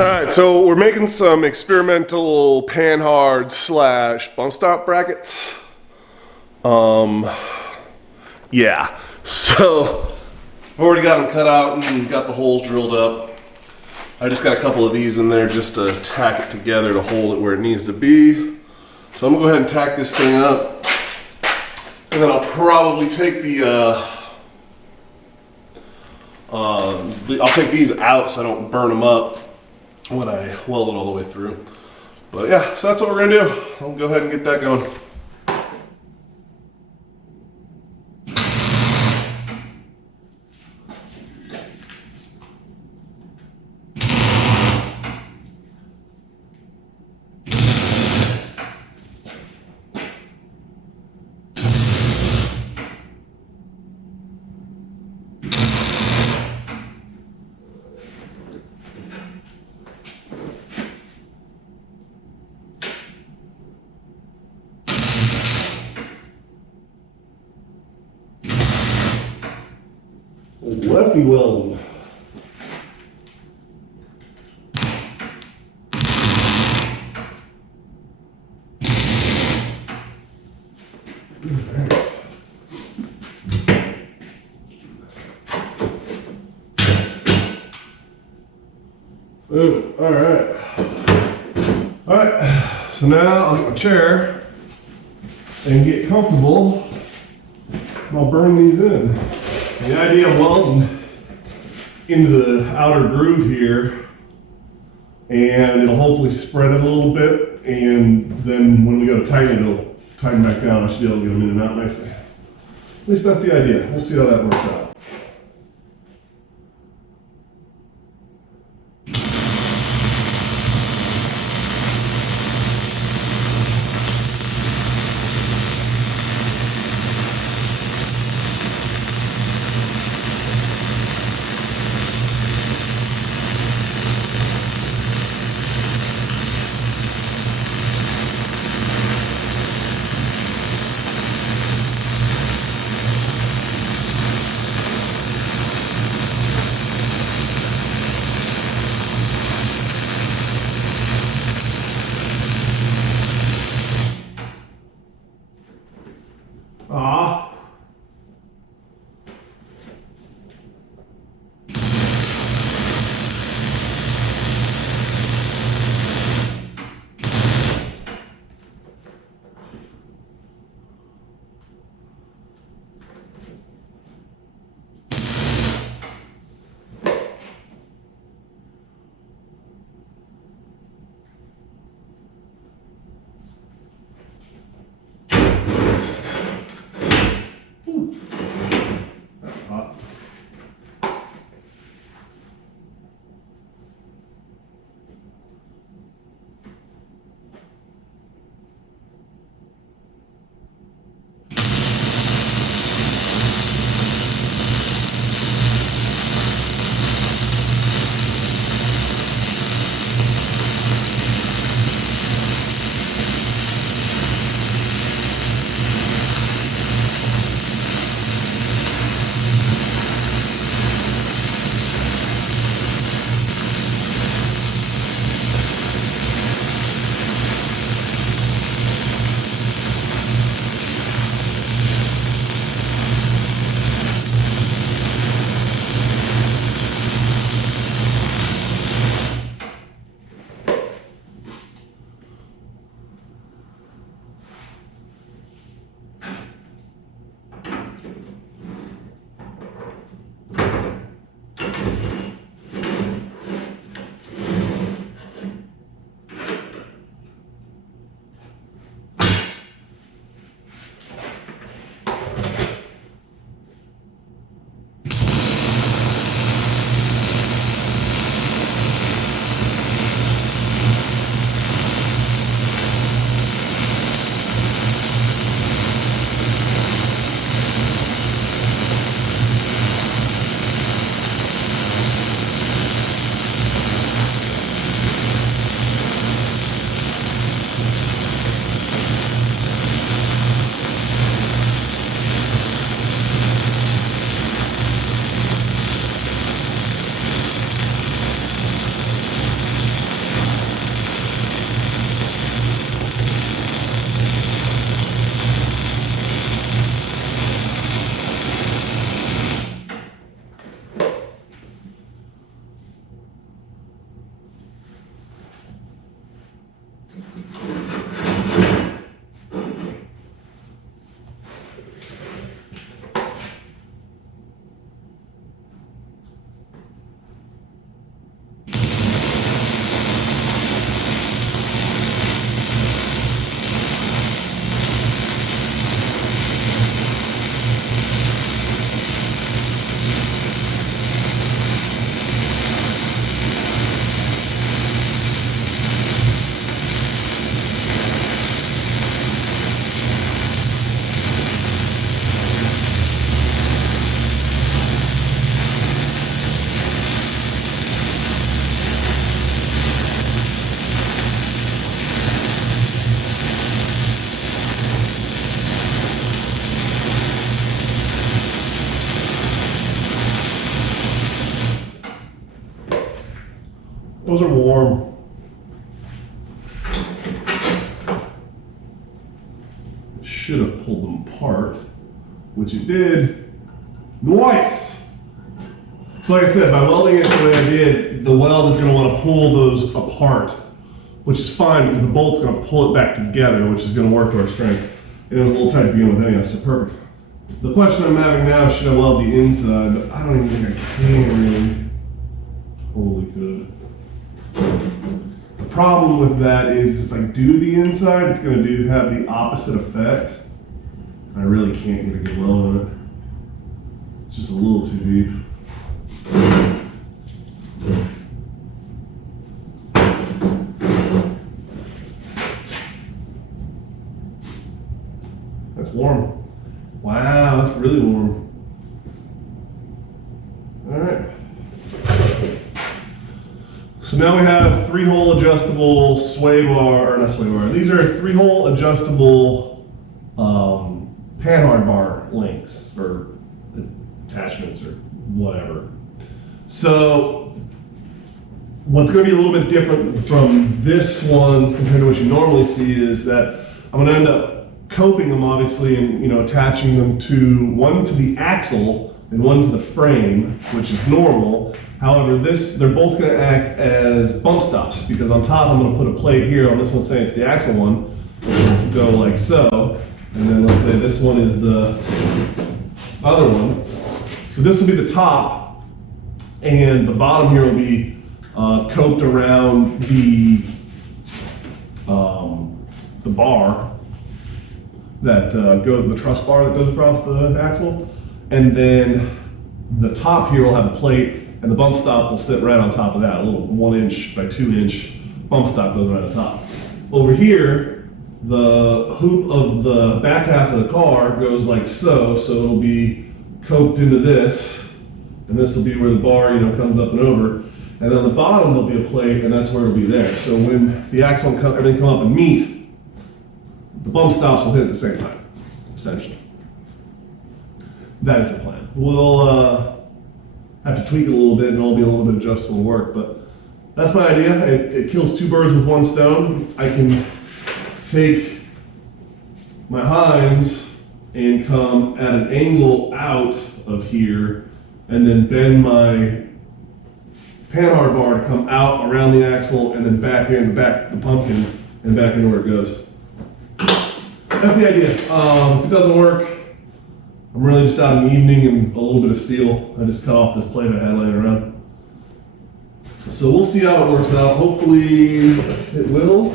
Alright, so we're making some experimental panhard / bump stop brackets. Yeah, so I've already got them cut out and got the holes drilled up. I just got a couple of these in there just to tack it together to hold it where it needs to be. So I'm gonna go ahead and tack this thing up, and then I'll probably take I'll take these out so I don't burn them up when I weld it all the way through. But yeah, so that's what we're gonna do. I'll go ahead and get that going. Lefty welding. Boom. All right. All right. So now I'll get my chair and get comfortable. I'll burn these in. The idea of welding into the outer groove here, and it'll hopefully spread it a little bit, and then when we go to tighten it, it'll tighten back down. I should be able to get them in and out nicely. At least that's the idea. We'll see how that works out. Those are warm. Should have pulled them apart, which it did. Nice! So like I said, by welding it the way I did, the weld is going to want to pull those apart, which is fine because the bolt's going to pull it back together, which is going to work to our strengths. And it was a little tight to begin with anyway, so perfect. The question I'm having now is, should I weld the inside? But I don't even think I can really. Holy good. The problem with that is if I do the inside, it's going to have the opposite effect. I really can't get a good weld on it. It's just a little too deep. That's warm. Wow, that's really warm. All right. So now we have 3-hole adjustable sway bar, or not sway bar. These are 3-hole adjustable panhard bar links or attachments or whatever. So what's going to be a little bit different from this one compared to what you normally see is that I'm going to end up coping them obviously and attaching them to one to the axle and one to the frame, which is normal. However, they're both going to act as bump stops because on top I'm going to put a plate here on this one saying it's the axle one, which will go like so, and then let's say this one is the other one. So this will be the top, and the bottom here will be coped around the bar that the truss bar that goes across the axle, and then the top here will have a plate, and the bump stop will sit right on top of that. A little 1-inch by 2-inch bump stop goes right on top. Over here, the hoop of the back half of the car goes like so, so it'll be coped into this, and this will be where the bar comes up and over, and then on the bottom there'll be a plate, and that's where it'll be there. So when the axle and everything come up and meet, the bump stops will hit at the same time, essentially. That is the plan. We'll have to tweak it a little bit, and it'll be a little bit adjustable work, but that's my idea. It kills 2 birds with 1 stone. I can take my Heims and come at an angle out of here, and then bend my panhard bar to come out around the axle, and then back in, the pumpkin, and back into where it goes. That's the idea. If it doesn't work, I'm really just out in the evening and a little bit of steel. I just cut off this plate I had laying around. So we'll see how it works out. Hopefully it will.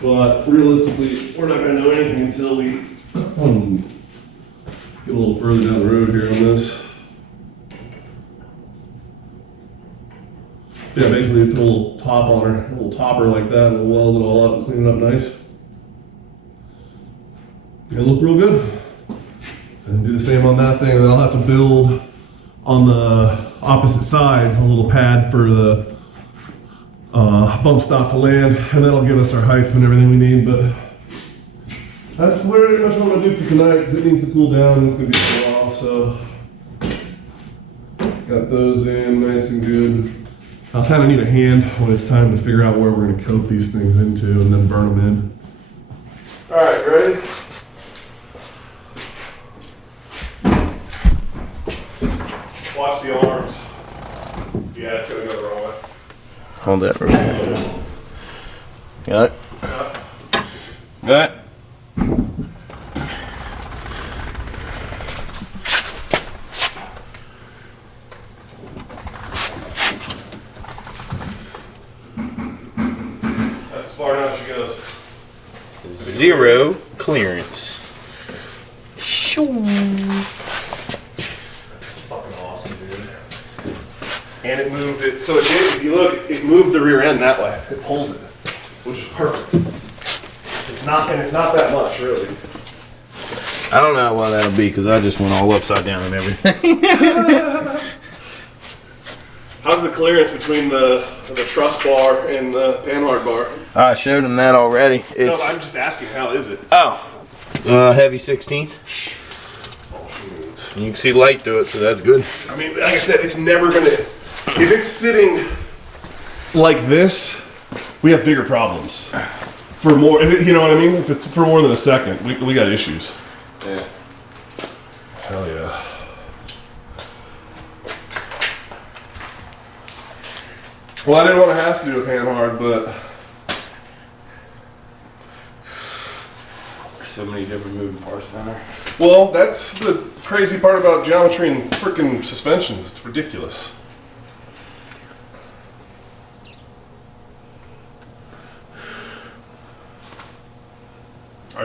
But realistically, we're not going to know anything until we get a little further down the road here on this. Yeah, basically put a little top on her, a little topper like that, and we'll weld it all up and clean it up nice. It'll look real good. And do the same on that thing, and then I'll have to build on the opposite sides a little pad for the bump stop to land, and that'll give us our height and everything we need. But that's pretty much what I'm gonna do for tonight because it needs to cool down. And it's gonna be a while, so got those in nice and good. I'll kind of need a hand when it's time to figure out where we're gonna coat these things into and then burn them in. All right, ready? Watch the arms. Yeah, it's gonna go the wrong way. Hold that real quick. Got it? Got it? That's far enough she goes. 0 clearance. Shoo. And it moved it, so it did, if you look, it moved the rear end that way. It pulls it, which is perfect. It's not that much, really. I don't know why that'll be, because I just went all upside down and everything. How's the clearance between the truss bar and the panhard bar? I showed him that already. No, I'm just asking, how is it? Heavy 16th. Oh, shoot. You can see light through it, so that's good. I mean, like I said, it's never gonna If it's sitting like this, we have bigger problems. For more, you know what I mean? If it's for more than a second, we got issues. Yeah. Hell yeah. Well, I didn't want to have to do a panhard, but So many different moving parts down there. well, that's the crazy part about geometry and freaking suspensions. It's ridiculous. I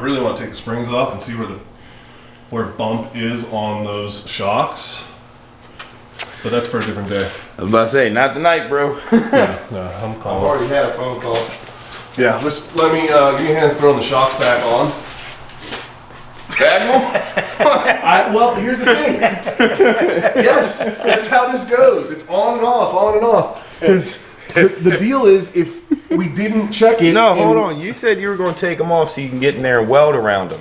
really want to take the springs off and see where bump is on those shocks. But that's for a different day. I was about to say, not tonight, bro. Yeah, no, I'm I've calling. already had a phone call. Yeah, just let me give me a hand throwing the shocks back on. Well, here's the thing. Yes, that's how this goes. It's on and off, Because the deal is, if we didn't check it, No, hold on. You said you were going to take them off so you can get in there and weld around them.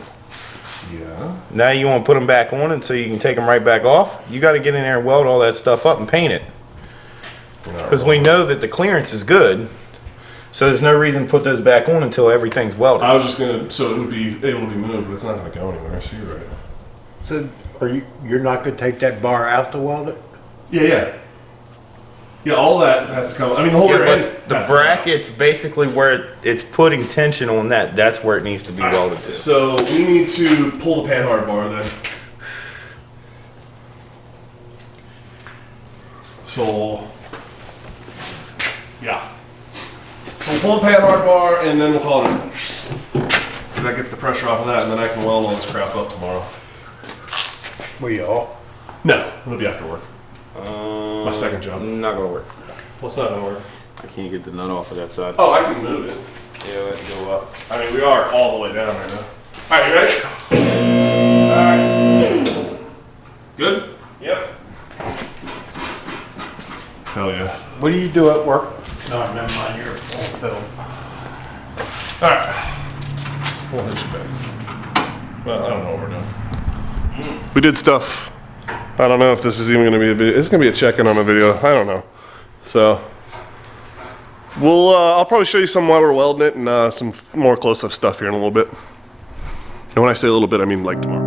Yeah. Now you want to put them back on and so you can take them right back off? You got to get in there and weld all that stuff up and paint it. Because we know that the clearance is good. So there's no reason to put those back on until everything's welded. I was just gonna, so it would be able to be moved, but it's not gonna go anywhere. So you're right. So you're not gonna take that bar out to weld it? Yeah, all that has to come. I mean, the whole rear end. But the bracket's basically where it's putting tension on that. That's where it needs to be welded to. So we need to pull the panhard bar then. So, yeah. So we'll pull the panhard bar and then we'll call it in. Because that gets the pressure off of that, and then I can weld all this crap up tomorrow. Will you all? No, it'll be after work. My second job. Not gonna work. What's not gonna work? I can't get the nut off of that side. Oh, I can move it. Yeah, let it go up. I mean, we are all the way down right now. All right, you ready? All right. Good? Yep. Hell yeah. What do you do at work? No, never mind, you're full film. All right. We'll hit you back. Well, I don't know what we're doing. We did stuff. I don't know if this is even going to be a video. It's going to be a check-in on a video. I don't know. So, I'll probably show you some while we're welding it and some more close-up stuff here in a little bit. And when I say a little bit, I mean like tomorrow.